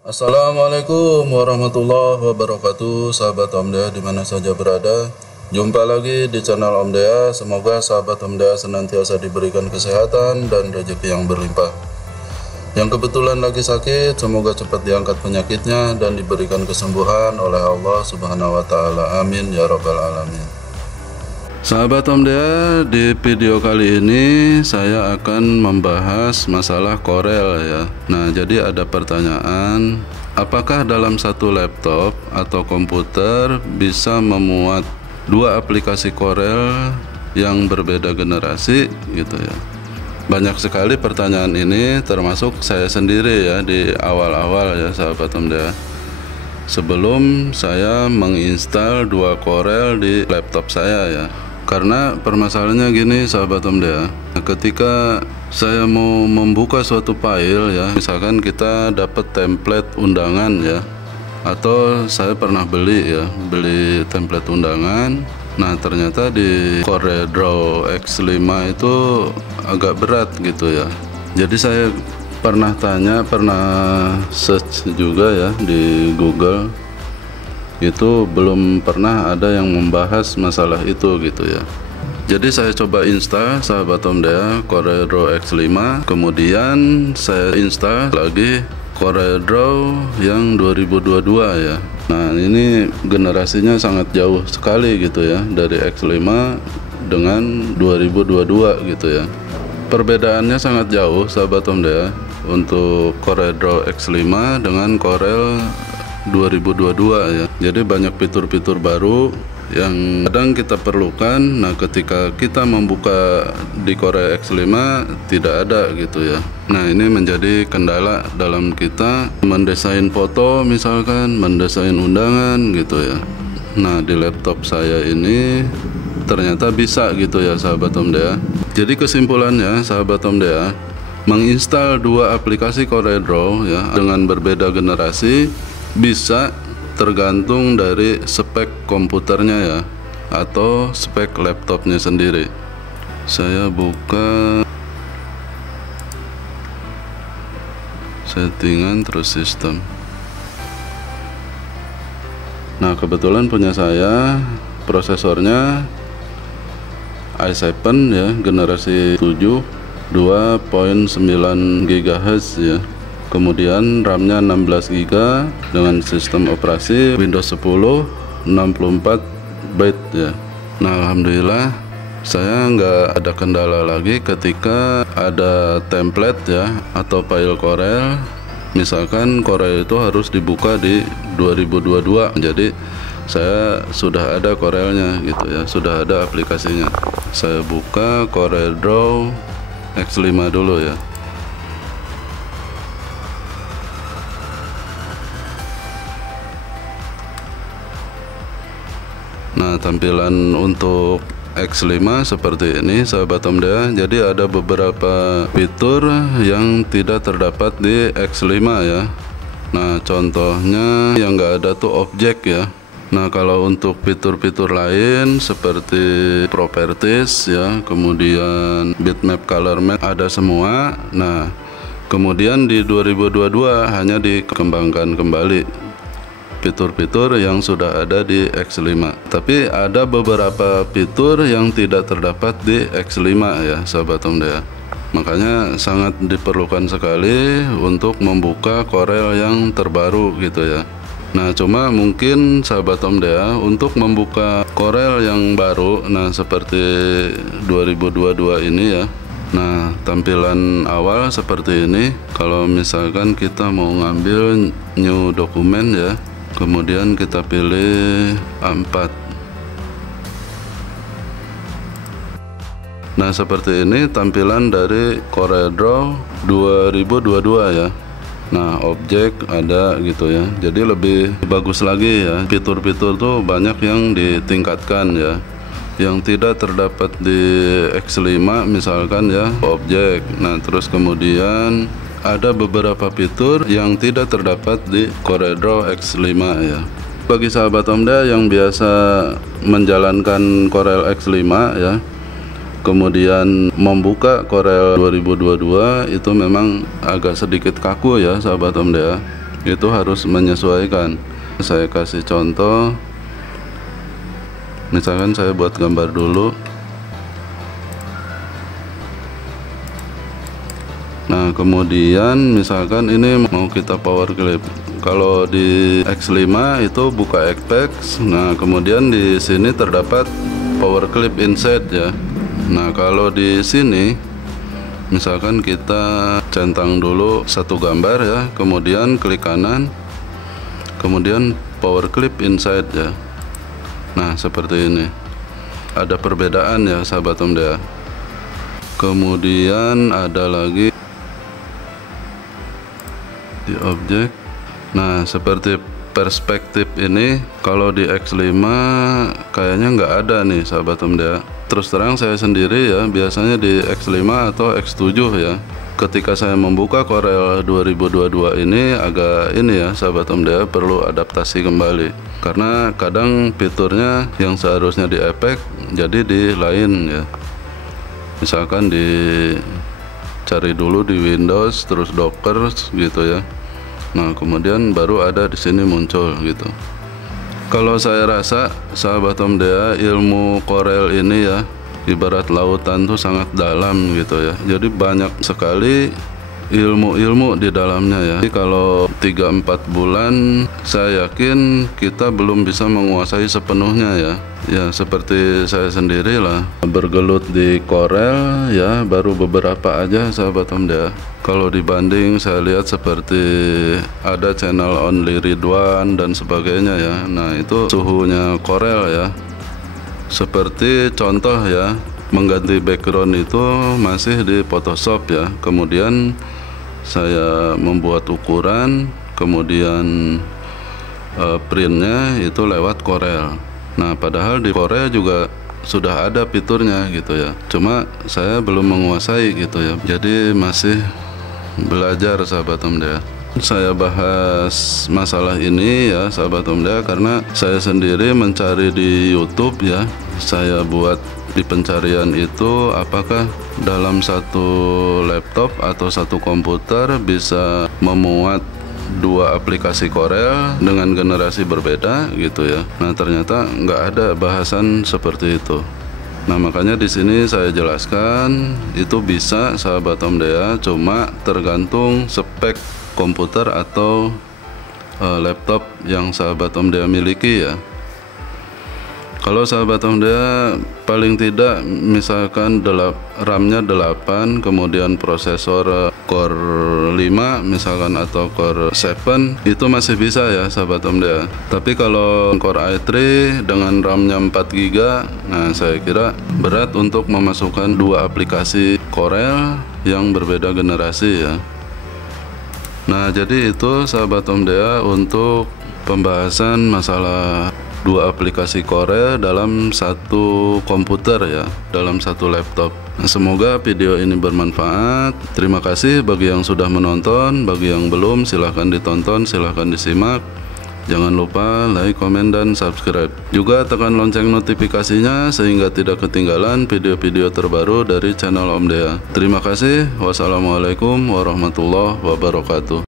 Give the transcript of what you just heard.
Assalamualaikum warahmatullahi wabarakatuh, sahabat Om Dea dimana saja berada. Jumpa lagi di channel Om Dea. Semoga sahabat Om Dea senantiasa diberikan kesehatan dan rezeki yang berlimpah. Yang kebetulan lagi sakit, semoga cepat diangkat penyakitnya dan diberikan kesembuhan oleh Allah Subhanahu wa Ta'ala. Amin ya Rabbal 'Alamin. Sahabat Om Dea, di video kali ini saya akan membahas masalah Corel ya. Nah, jadi ada pertanyaan, apakah dalam satu laptop atau komputer bisa memuat dua aplikasi Corel yang berbeda generasi gitu ya. Banyak sekali pertanyaan ini, termasuk saya sendiri ya di awal-awal ya sahabat Om Dea. Sebelum saya menginstal dua Corel di laptop saya ya. Karena permasalahannya gini sahabat Om Dea, ketika saya mau membuka suatu file ya, misalkan kita dapat template undangan ya, atau saya pernah beli template undangan. Nah ternyata di CorelDRAW X5 itu agak berat gitu ya. Jadi saya pernah search juga ya di Google, itu belum pernah ada yang membahas masalah itu gitu ya. Jadi saya coba install sahabat Om Dea CorelDRAW X5, kemudian saya install lagi CorelDRAW yang 2022 ya. Nah ini generasinya sangat jauh sekali gitu ya, dari X5 dengan 2022 gitu ya. Perbedaannya sangat jauh sahabat Om Dea untuk CorelDRAW X5 dengan Corel 2022 ya. Jadi banyak fitur-fitur baru yang kadang kita perlukan. Nah ketika kita membuka di Corel X5 tidak ada gitu ya. Nah ini menjadi kendala dalam kita mendesain foto, misalkan mendesain undangan gitu ya. Nah di laptop saya ini ternyata bisa gitu ya sahabat Om Dea. Jadi kesimpulannya sahabat Om Dea, menginstal dua aplikasi CorelDRAW ya dengan berbeda generasi bisa tergantung dari spek komputernya ya, atau spek laptopnya sendiri. Saya buka settingan terus sistem. Nah kebetulan punya saya prosesornya i7 ya, generasi 7 2.9 GHz ya. Kemudian RAM-nya 16 GB dengan sistem operasi Windows 10 64 byte ya. Nah alhamdulillah saya nggak ada kendala lagi ketika ada template ya atau file Corel. Misalkan Corel itu harus dibuka di 2022, jadi saya sudah ada Corelnya gitu ya, sudah ada aplikasinya. Saya buka CorelDRAW X5 dulu ya. Nah tampilan untuk X5 seperti ini sahabat Om Dea. Jadi ada beberapa fitur yang tidak terdapat di X5 ya. Nah contohnya yang nggak ada tuh objek ya. Nah kalau untuk fitur-fitur lain seperti properties ya, kemudian bitmap, color map ada semua. Nah kemudian di 2022 hanya dikembangkan kembali fitur-fitur yang sudah ada di X5, tapi ada beberapa fitur yang tidak terdapat di X5 ya sahabat Om Dea. Makanya sangat diperlukan sekali untuk membuka Corel yang terbaru gitu ya. Nah cuma mungkin sahabat Om Dea untuk membuka Corel yang baru, nah seperti 2022 ini ya. Nah tampilan awal seperti ini. Kalau misalkan kita mau ngambil new dokumen ya, kemudian kita pilih A4. Nah seperti ini tampilan dari CorelDRAW 2022 ya. Nah objek ada gitu ya, jadi lebih bagus lagi ya. Fitur-fitur tuh banyak yang ditingkatkan ya, yang tidak terdapat di X5 misalkan ya, objek. Nah terus kemudian ada beberapa fitur yang tidak terdapat di CorelDRAW X5 ya. Bagi sahabat Om Dea yang biasa menjalankan Corel X5 ya, kemudian membuka Corel 2022 itu memang agak sedikit kaku ya sahabat Om Dea. itu harus menyesuaikan. Saya kasih contoh, misalkan saya buat gambar dulu. Nah kemudian misalkan ini mau kita power clip. Kalau di X5 itu buka Apex. Nah kemudian di sini terdapat power clip inside ya. Nah kalau di sini misalkan kita centang dulu satu gambar ya, kemudian klik kanan, kemudian power clip inside ya. Nah seperti ini, ada perbedaan ya sahabat Omdea. Kemudian ada lagi di objek. Nah seperti perspektif ini kalau di X5 kayaknya nggak ada nih sahabat Omdea. Terus terang saya sendiri ya biasanya di X5 atau X7 ya. Ketika saya membuka Corel 2022 ini agak ini ya sahabat Omdea, perlu adaptasi kembali karena kadang fiturnya yang seharusnya di Apex jadi di lain ya. Misalkan cari dulu di Windows terus Docker gitu ya. Nah kemudian baru ada di sini muncul gitu. Kalau saya rasa sahabat Omdea, ilmu Corel ini ya ibarat lautan tuh sangat dalam gitu ya. Jadi banyak sekali ilmu-ilmu di dalamnya ya. Jadi kalau 3-4 bulan saya yakin kita belum bisa menguasai sepenuhnya ya. Ya seperti saya sendiri lah bergelut di Corel ya baru beberapa aja sahabat Omdea. Kalau dibanding saya lihat seperti ada channel Only Ridwan dan sebagainya ya. Nah itu suhunya Corel ya. Seperti contoh ya, mengganti background itu masih di Photoshop ya. Kemudian saya membuat ukuran, kemudian printnya itu lewat Corel. Nah padahal di Corel juga sudah ada fiturnya gitu ya, cuma saya belum menguasai gitu ya. Jadi masih belajar sahabat Omdea. Saya bahas masalah ini ya sahabat Omdea karena saya sendiri mencari di YouTube ya. Saya buat di pencarian itu apakah dalam satu laptop atau satu komputer bisa memuat dua aplikasi Corel dengan generasi berbeda gitu ya. Nah ternyata nggak ada bahasan seperti itu. Nah makanya di sini saya jelaskan itu bisa sahabat Omdea, cuma tergantung spek komputer atau laptop yang sahabat Omdea miliki ya. Kalau sahabat Omdea paling tidak misalkan RAM-nya 8, kemudian prosesor Core 5 misalkan atau Core 7 itu masih bisa ya sahabat Omdea. Tapi kalau Core i3 dengan RAM-nya 4 GB, nah saya kira berat untuk memasukkan dua aplikasi Corel yang berbeda generasi ya. Nah jadi itu sahabat Omdea untuk pembahasan masalah dua aplikasi Corel dalam satu komputer ya, dalam satu laptop. Nah, semoga video ini bermanfaat. Terima kasih bagi yang sudah menonton, bagi yang belum silahkan ditonton, silahkan disimak. Jangan lupa like, komen, dan subscribe. Juga tekan lonceng notifikasinya sehingga tidak ketinggalan video-video terbaru dari channel Omdea. Terima kasih. Wassalamualaikum warahmatullahi wabarakatuh.